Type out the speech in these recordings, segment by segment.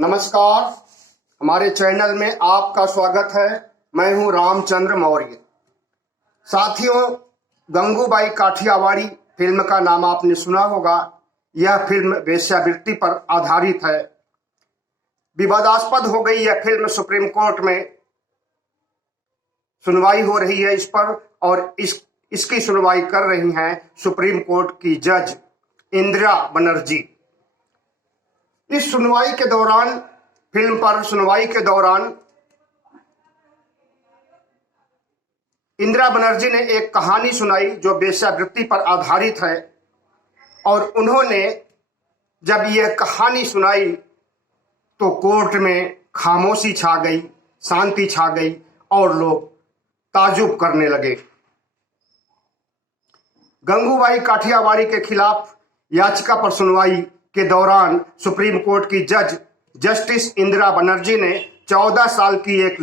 नमस्कार, हमारे चैनल में आपका स्वागत है। मैं हूं रामचंद्र मौर्य। साथियों, गंगूबाई काठियावाड़ी फिल्म का नाम आपने सुना होगा। यह फिल्म वेश्यावृत्ति पर आधारित है। विवादास्पद हो गई यह फिल्म। सुप्रीम कोर्ट में सुनवाई हो रही है इस पर, और इसकी सुनवाई कर रही हैं सुप्रीम कोर्ट की जज इंदिरा बनर्जी। इस सुनवाई के दौरान, फिल्म पर सुनवाई के दौरान, इंदिरा बनर्जी ने एक कहानी सुनाई जो वेश्यावृत्ति पर आधारित है। और उन्होंने जब यह कहानी सुनाई तो कोर्ट में खामोशी छा गई, शांति छा गई और लोग ताजुब करने लगे। गंगूबाई काठियावाड़ी के खिलाफ याचिका पर सुनवाई के दौरान सुप्रीम कोर्ट की जज जस्टिस इंदिरा बनर्जी ने 14 साल की एक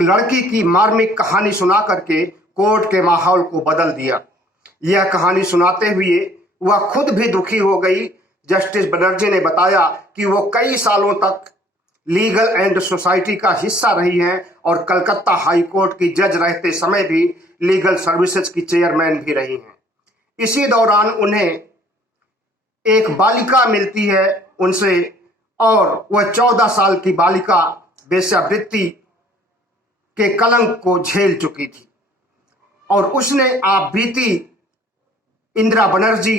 लड़की की मार्मिक कहानी सुना करके कोर्ट के माहौल को बदल दिया। यह कहानी सुनाते हुए वह खुद भी दुखी हो गई। जस्टिस बनर्जी ने बताया कि वो कई सालों तक लीगल एंड सोसाइटी का हिस्सा रही हैं और कलकत्ता हाई कोर्ट की जज रहते समय भी लीगल सर्विसेज की चेयरमैन भी रही हैं। इसी दौरान उन्हें एक बालिका मिलती है उनसे, और वह 14 साल की बालिका वेश्यावृत्ति के कलंक को झेल चुकी थी और उसने आप बीती इंदिरा बनर्जी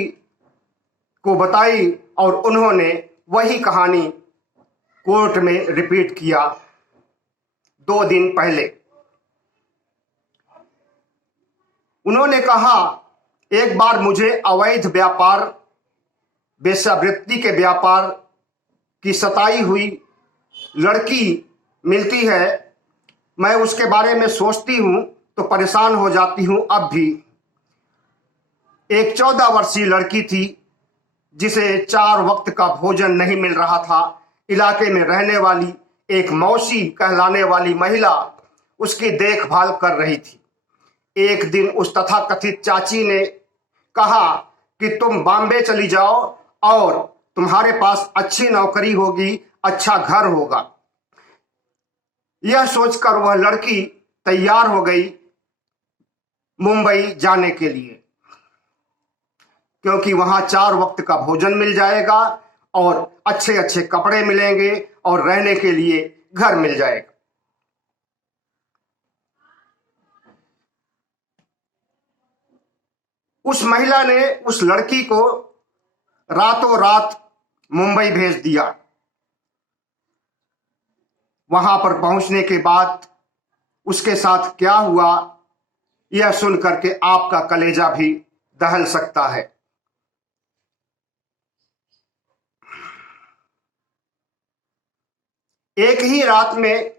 को बताई और उन्होंने वही कहानी कोर्ट में रिपीट किया 2 दिन पहले। उन्होंने कहा, एक बार मुझे अवैध व्यापार, वेश्यावृत्ति के व्यापार की सताई हुई लड़की मिलती है। मैं उसके बारे में सोचती हूं तो परेशान हो जाती हूं। अब भी एक 14 वर्षीय लड़की थी जिसे 4 वक्त का भोजन नहीं मिल रहा था। इलाके में रहने वाली एक मौसी कहलाने वाली महिला उसकी देखभाल कर रही थी। एक दिन उस तथाकथित चाची ने कहा कि तुम बॉम्बे चली जाओ और तुम्हारे पास अच्छी नौकरी होगी, अच्छा घर होगा। यह सोचकर वह लड़की तैयार हो गई मुंबई जाने के लिए, क्योंकि वहां 4 वक्त का भोजन मिल जाएगा और अच्छे अच्छे कपड़े मिलेंगे और रहने के लिए घर मिल जाएगा। उस महिला ने उस लड़की को रातों रात मुंबई भेज दिया। वहां पर पहुंचने के बाद उसके साथ क्या हुआ, यह सुनकर के आपका कलेजा भी दहल सकता है। एक ही रात में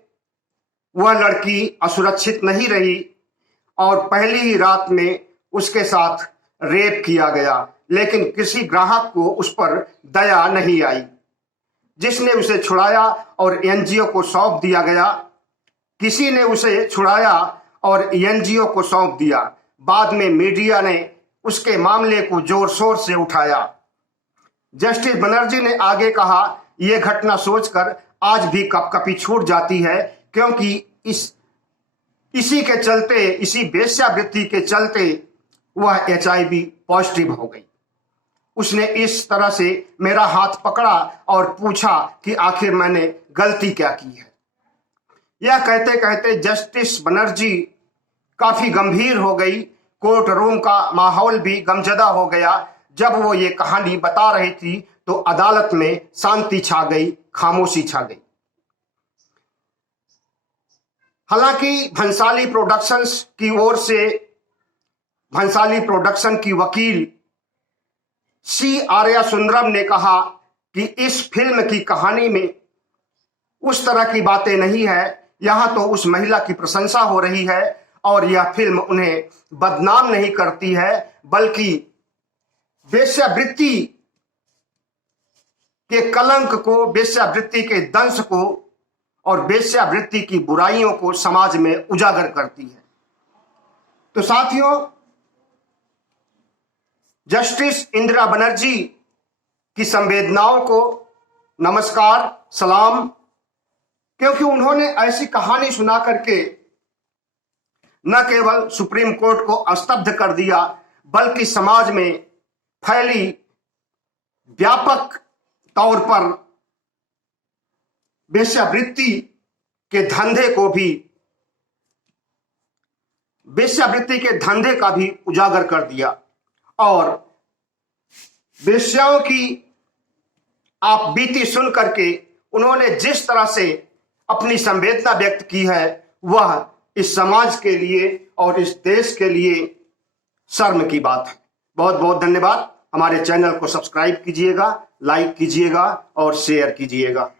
वह लड़की असुरक्षित नहीं रही और पहली ही रात में उसके साथ रेप किया गया। लेकिन किसी ग्राहक को उस पर दया नहीं आई, जिसने उसे छुड़ाया और एनजीओ को सौंप दिया गया। किसी ने उसे छुड़ाया और एनजीओ को सौंप दिया। बाद में मीडिया ने उसके मामले को जोर शोर से उठाया। जस्टिस बनर्जी ने आगे कहा, यह घटना सोचकर आज भी कपकपी छूट जाती है, क्योंकि इसी के चलते, इसी वेश्यावृत्ति के चलते वह HIV पॉजिटिव हो गई। उसने इस तरह से मेरा हाथ पकड़ा और पूछा कि आखिर मैंने गलती क्या की है। यह कहते कहते जस्टिस बनर्जी काफी गंभीर हो गई। कोर्ट रूम का माहौल भी गमजदा हो गया। जब वो ये कहानी बता रही थी तो अदालत में शांति छा गई, खामोशी छा गई। हालांकि भंसाली प्रोडक्शंस की ओर से भंसाली प्रोडक्शन की वकील सी आर्या सुंदरम ने कहा कि इस फिल्म की कहानी में उस तरह की बातें नहीं है। यहां तो उस महिला की प्रशंसा हो रही है और यह फिल्म उन्हें बदनाम नहीं करती है, बल्कि वेश्यावृत्ति के कलंक को, वेश्यावृत्ति के दंश को और वेश्यावृत्ति की बुराइयों को समाज में उजागर करती है। तो साथियों, जस्टिस इंदिरा बनर्जी की संवेदनाओं को नमस्कार, सलाम, क्योंकि उन्होंने ऐसी कहानी सुना करके न केवल सुप्रीम कोर्ट को स्तब्ध कर दिया, बल्कि समाज में फैली व्यापक तौर पर वेश्यावृत्ति के धंधे का भी उजागर कर दिया। और वेश्याओं की आप बीती सुन करके उन्होंने जिस तरह से अपनी संवेदना व्यक्त की है, वह इस समाज के लिए और इस देश के लिए शर्म की बात है। बहुत बहुत धन्यवाद। हमारे चैनल को सब्सक्राइब कीजिएगा, लाइक कीजिएगा और शेयर कीजिएगा।